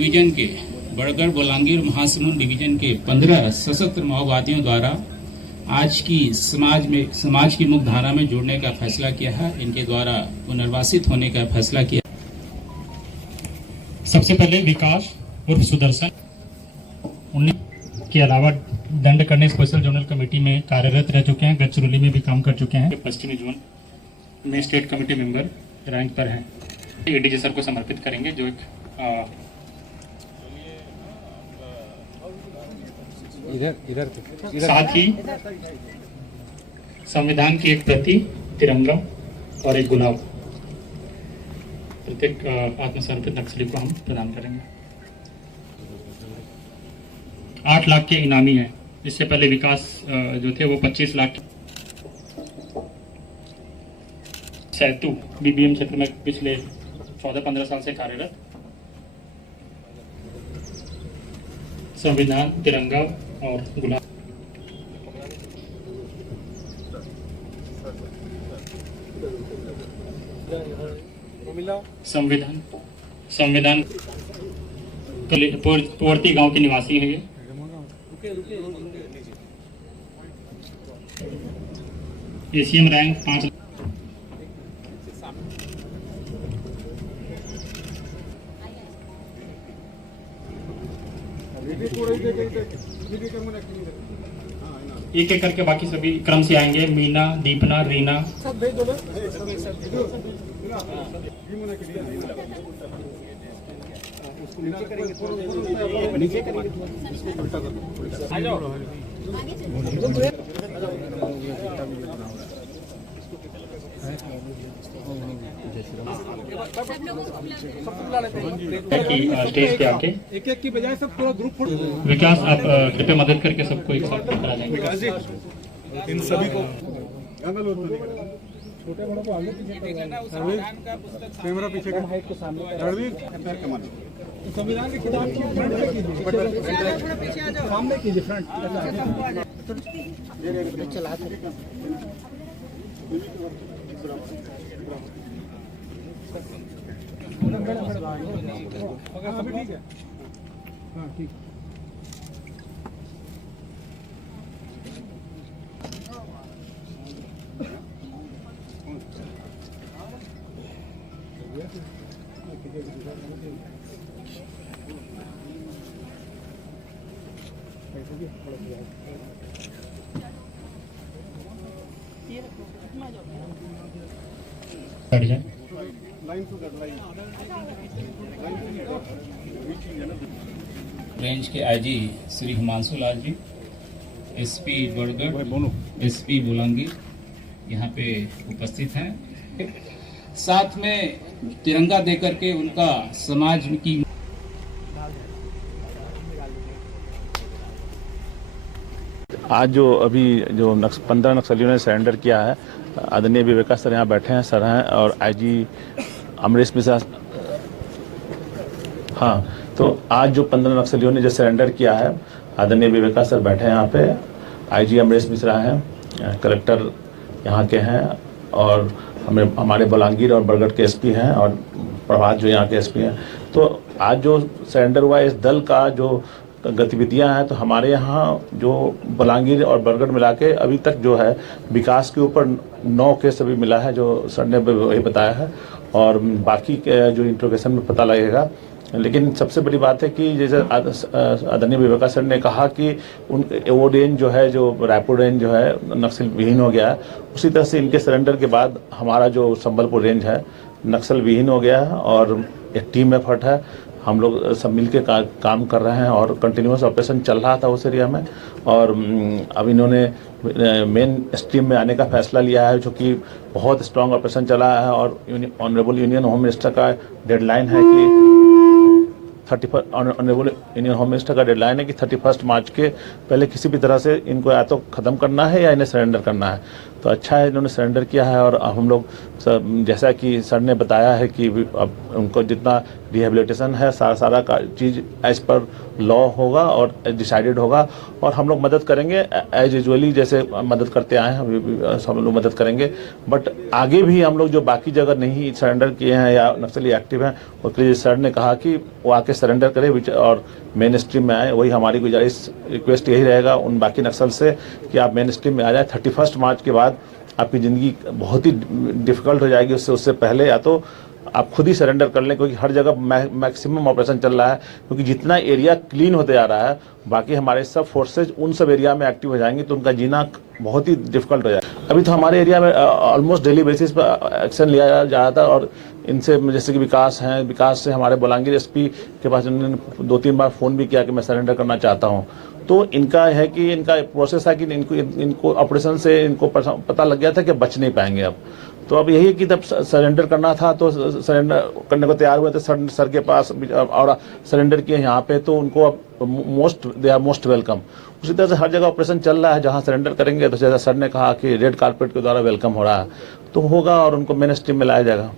Division के Badgarh Bolangir Mahasamund division के 15 सशस्त्र माओवादियों द्वारा आज की समाज की मुख्य धारा में जोड़ने का फैसला किया है। इनके द्वारा पुनर्वासित होने का फैसला किया। सबसे पहले विकास उर्फ सुदर्शन 19 के अलावा दंड करने स्पेशल जोनल कमेटी में कार्यरत रह चुके हैं। गढ़चिरौली में भी काम कर चुके हैं। पश्चिमी जोन में स्टेट कमेटी मेंबर रैंक पर हैं। एडीजी सर को समर्पित करेंगे जो एक इधर साथ ही संविधान की एक प्रति, तिरंगा और एक गुलाब प्रत्येक आत्मसमर्पित नक्सली को हम प्रदान करेंगे। 8 लाख के इनामी हैं। इससे पहले विकास जो थे वो 25 लाख। सैतु बीबीएम क्षेत्र में पिछले 14-15 साल से कार्यरत। संविधान, तिरंगा और गुलाब। संविधान पोवर्ती गांव के निवासी है ये। ACM rank 5। एक एक करके बाकी सभी क्रम से आएंगे। मीना, दीपना, रीना। स्टेज पे आके एक की बजाय सब पूरा ग्रुप। विकास आप कृपया मदद करके सबको एक साथ करा देंगे। इन सभी को छोटे बड़ों को आगे पीछे कैमरा पीछे का हाइट को सामने संविधान के खिलाफ सामने कीजिए फ्रंट चला सभी ठीक है। हाँ ठीक। रेंज के IG Shri Himanshu Lal ji, SP Badgarh, SP Bolangir यहाँ पे उपस्थित हैं। साथ में तिरंगा देकर के उनका समाज की आज जो अभी जो 15 नक्सलियों ने सरेंडर किया है, आदरणीय विवेकास सर यहाँ बैठे हैं, सर हैं, और आईजी अमरीश मिश्रा। हाँ, तो आज जो 15 नक्सलियों ने जो सरेंडर किया है, आदरणीय विवेकास सर बैठे हैं यहाँ पे, आईजी अमरीश मिश्रा हैं, कलेक्टर यहाँ के हैं, और हमारे बोलांगीर और बरगढ़ के एसपी हैं, और प्रभात जो यहाँ के एसपी हैं। तो आज जो सरेंडर हुआ इस दल का जो गतिविधियां हैं, तो हमारे यहाँ जो बोलांगीर और बरगढ़ मिला के अभी तक जो है विकास के ऊपर 9 केस अभी मिला है, जो सर ने वही बताया है, और बाकी के जो इंट्रोगेशन में पता लगेगा। लेकिन सबसे बड़ी बात है कि जैसे आदरणीय विवेकास सर ने कहा कि वो रेंज जो है, जो रायपुर रेंज जो है नक्सल विहीन हो गया है, उसी तरह से इनके सरेंडर के बाद हमारा जो संबलपुर रेंज है नक्सल विहीन हो गया है, और एक टीम एफर्ट है। हम लोग सब मिलके काम कर रहे हैं, और कंटिन्यूस ऑपरेशन चल रहा था उस एरिया में, और अब इन्होंने मेन स्ट्रीम में आने का फैसला लिया है, जो कि बहुत स्ट्रांग ऑपरेशन चला है। और ऑनरेबल यूनियन होम मिनिस्टर का डेडलाइन है कि 31 मार्च के पहले किसी भी तरह से इनको या तो ख़त्म करना है या इन्हें सरेंडर करना है। तो अच्छा है इन्होंने सरेंडर किया है। और हम लोग जैसा कि सर ने बताया है कि अब उनको जितना रिहेबिलिटेशन है सारा का चीज़ एज पर लॉ होगा और डिसाइडेड होगा, और हम लोग मदद करेंगे एज यूजुअली जैसे मदद करते आए हैं, सब लोग मदद करेंगे। बट आगे भी हम लोग जो बाकी जगह नहीं सरेंडर किए हैं या नक्सली एक्टिव हैं, उसके लिए सर ने कहा कि वो आके सरेंडर करें और मेन स्ट्रीम में आए। वही हमारी गुजारिश रिक्वेस्ट यही रहेगा उन बाकी नक्सल से कि आप मेन स्ट्रीम में आ जाए। 31 मार्च के बाद आपकी ज़िंदगी बहुत ही डिफ़िकल्ट हो जाएगी। उससे पहले या तो आप खुद ही सरेंडर कर लें, क्योंकि हर जगह मैक्सिमम ऑपरेशन चल रहा है, क्योंकि जितना एरिया क्लीन होते जा रहा है बाकी हमारे सब फोर्सेज उन सब एरिया में एक्टिव हो जाएंगे, तो उनका जीना बहुत ही डिफिकल्ट हो जाएगा। अभी तो हमारे एरिया में ऑलमोस्ट डेली बेसिस पर एक्शन लिया जा रहा था, और इनसे जैसे कि विकास हैं, विकास से हमारे बोलांगीर एसपी के पास उन्होंने 2-3 बार फ़ोन भी किया कि मैं सरेंडर करना चाहता हूँ। तो इनका है कि इनका प्रोसेस है कि इनको ऑपरेशन से इनको पता लग गया था कि बच नहीं पाएंगे अब। तो अब यही कि तब सरेंडर करना था तो सरेंडर करने को तैयार हुए थे सर के पास और सरेंडर किए यहाँ पे, तो उनको अब दे आर मोस्ट वेलकम। उसी तरह से हर जगह ऑपरेशन चल रहा है, जहाँ सरेंडर करेंगे तो जैसा सर ने कहा कि रेड कारपेट के द्वारा वेलकम हो रहा है तो होगा और उनको मेन स्ट्रीम में लाया जाएगा।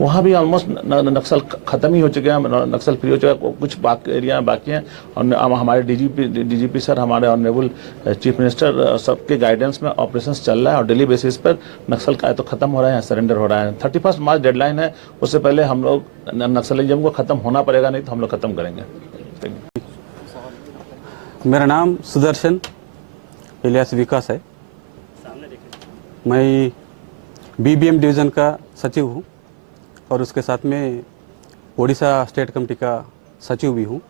वहाँ भी ऑलमोस्ट नक्सल खत्म ही हो चुके हैं, नक्सल फ्री हो चुका है, कुछ एरिया बाकी हैं। और हमारे डीजीपी सर, हमारे ऑनरेबल चीफ मिनिस्टर सबके गाइडेंस में ऑपरेशंस चल रहा है और डेली बेसिस पर नक्सल का तो खत्म हो रहा है, सरेंडर हो रहा है। 31 मार्च डेडलाइन है, उससे पहले हम लोग नक्सलिज्म को खत्म होना पड़ेगा, नहीं तो हम लोग खत्म करेंगे। मेरा नाम सुदर्शन इलियास विकास है। मैं बीबीएम डिवीज़न का सचिव हूँ और उसके साथ में ओडिशा स्टेट कमेटी का सचिव भी हूँ,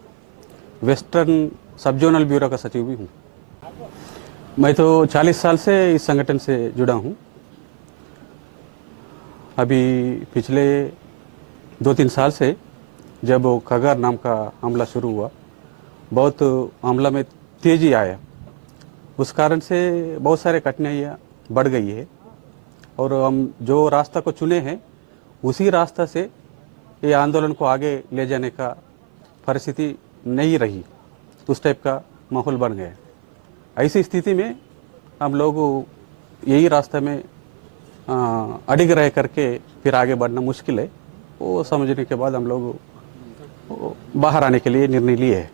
वेस्टर्न सब जोनल ब्यूरो का सचिव भी हूँ। मैं तो 40 साल से इस संगठन से जुड़ा हूँ। अभी पिछले 2-3 साल से जब वो खगर नाम का हमला शुरू हुआ, बहुत हमला में तेजी आया, उस कारण से बहुत सारे कठिनाइयाँ बढ़ गई है और हम जो रास्ता को चुने हैं उसी रास्ता से ये आंदोलन को आगे ले जाने का परिस्थिति नहीं रही, उस टाइप का माहौल बन गया। ऐसी स्थिति में हम लोग यही रास्ते में अडिग रह करके फिर आगे बढ़ना मुश्किल है, वो समझने के बाद हम लोग बाहर आने के लिए निर्णय लिए है।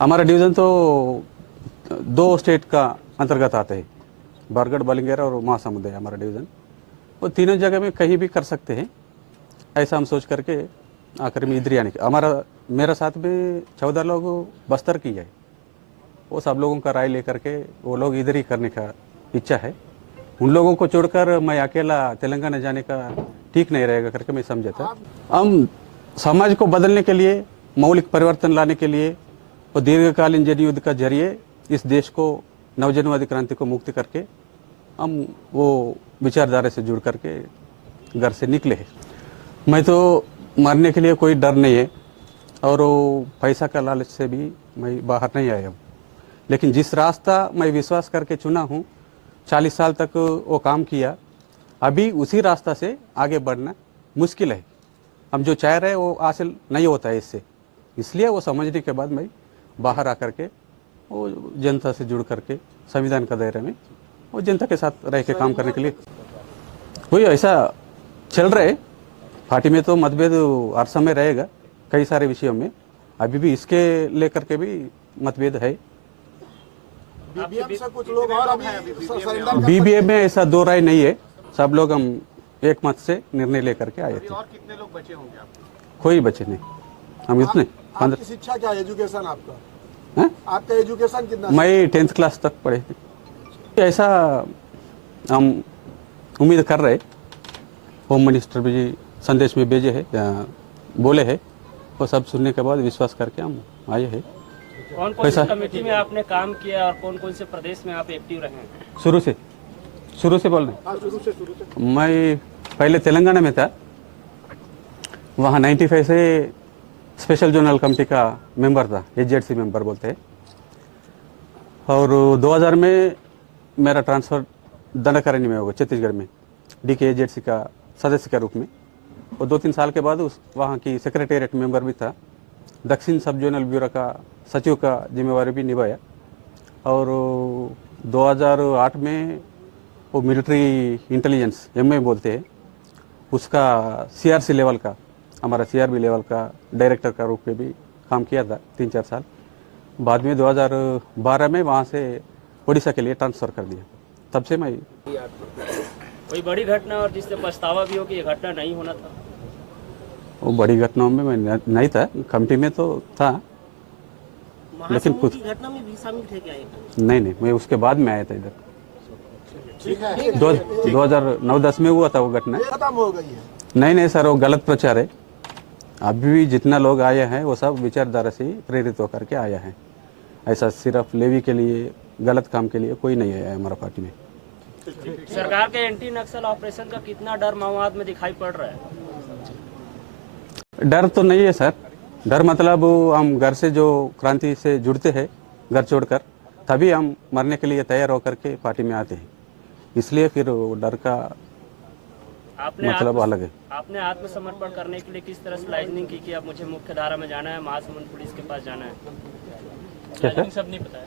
हमारा डिवीज़न तो 2 स्टेट का अंतर्गत आता है, बरगढ़, बलिंगेरा और महासमुंद है हमारा डिवीज़न। वो तीनों जगह में कहीं भी कर सकते हैं, ऐसा हम सोच करके आखिर में इधर आने का। मेरा साथ में 14 लोग बस्तर की है, वो सब लोगों का राय लेकर के वो लोग इधर ही करने का इच्छा है। उन लोगों को छोड़कर मैं अकेला तेलंगाना जाने का ठीक नहीं रहेगा करके मैं समझा था। हम समाज को बदलने के लिए, मौलिक परिवर्तन लाने के लिए और दीर्घकालीन जनयुद्ध का जरिए इस देश को नवजनवादी क्रांति को मुक्त करके हम वो विचारधारा से जुड़ करके घर से निकले हैं। मैं तो मरने के लिए कोई डर नहीं है और वो पैसा का लालच से भी मैं बाहर नहीं आया हूँ, लेकिन जिस रास्ता मैं विश्वास करके चुना हूँ, 40 साल तक वो काम किया, अभी उसी रास्ता से आगे बढ़ना मुश्किल है। हम जो चाह रहे हैं वो हासिल नहीं होता है इससे, इसलिए वो समझने के बाद मैं बाहर आकर के वो जनता से जुड़ करके संविधान का दायरे में वो जनता के साथ रह के काम करने के लिए कोई ऐसा चल रहा है। पार्टी में तो मतभेद हर समय रहेगा कई सारे विषयों में, अभी भी इसके लेकर के भी मतभेद है। बीबीएम में ऐसा 2 राय नहीं है, सब लोग हम एक मत से निर्णय लेकर के आए थे। और कितने लोग बचे होंगे आप? कोई बचे नहीं, हम इतने। आपकी शिक्षा क्या, एजुकेशन आपका? है? आपका एजुकेशन कितना? मैं 10th क्लास तक पढ़े थे। ऐसा हम उम्मीद कर रहे, होम मिनिस्टर भी संदेश में भेजे है, बोले है, वो सब सुनने के बाद विश्वास करके हम आए हैं। कौन कौन सी कमेटी में आपने काम किया और कौन कौन से प्रदेश में आप एक्टिव रहे हैं? शुरू से बोल रहे। मैं पहले तेलंगाना में था, वहाँ 95 से स्पेशल जोनल कमेटी का मेंबर था, एचजेडसी मेंबर बोलते हैं, और 2000 में मेरा ट्रांसफ़र दंडकारण्य में होगा, छत्तीसगढ़ में डीके एचजेडसी का सदस्य के रूप में, और 2-3 साल के बाद वहाँ की सेक्रेटेरिएट मेंबर भी था। दक्षिण सब जोनल ब्यूरो का सचिव का जिम्मेवारी भी निभाया, और 2008 में वो मिलिट्री इंटेलिजेंस MI बोलते हैं, उसका CRC लेवल का, हमारा CRB लेवल का डायरेक्टर का रूप में भी काम किया था 3-4 साल। बाद में 2012 में वहाँ से उड़ीसा के लिए ट्रांसफ़र कर दिया। तब से मैं कोई बड़ी घटना और जिससे पछतावा भी हो कि ये घटना नहीं होना था? वो बड़ी घटनाओं में मैं नहीं था, कमेटी में तो था, लेकिन कुछ घटना में भी शामिल थे क्या? नहीं, मैं उसके बाद में आया था इधर। 2009-10 में हुआ था वो घटना। खत्म हो गई है। नहीं सर, वो गलत प्रचार है। अभी भी जितना लोग आए हैं वो सब विचारधारा से ही प्रेरित होकर के आया है। ऐसा सिर्फ लेवी के लिए, गलत काम के लिए कोई नहीं आया है हमारा पार्टी में। सरकार के एंटी नक्सल ऑपरेशन का कितना डर माओवाद में दिखाई पड़ रहा है? डर तो नहीं है सर। डर मतलब हम घर से जो क्रांति से जुड़ते हैं, घर छोड़कर, तभी हम मरने के लिए तैयार होकर के पार्टी में आते हैं। इसलिए फिर वो डर का मतलब अलग है। आपने आत्मसमर्पण करने के लिए किस तरह से लाइजनिंग की कि अब मुझे मुख्य धारा में जाना है, महासमुंद पुलिस के पास जाना है? क्या सर? सब नहीं पता है।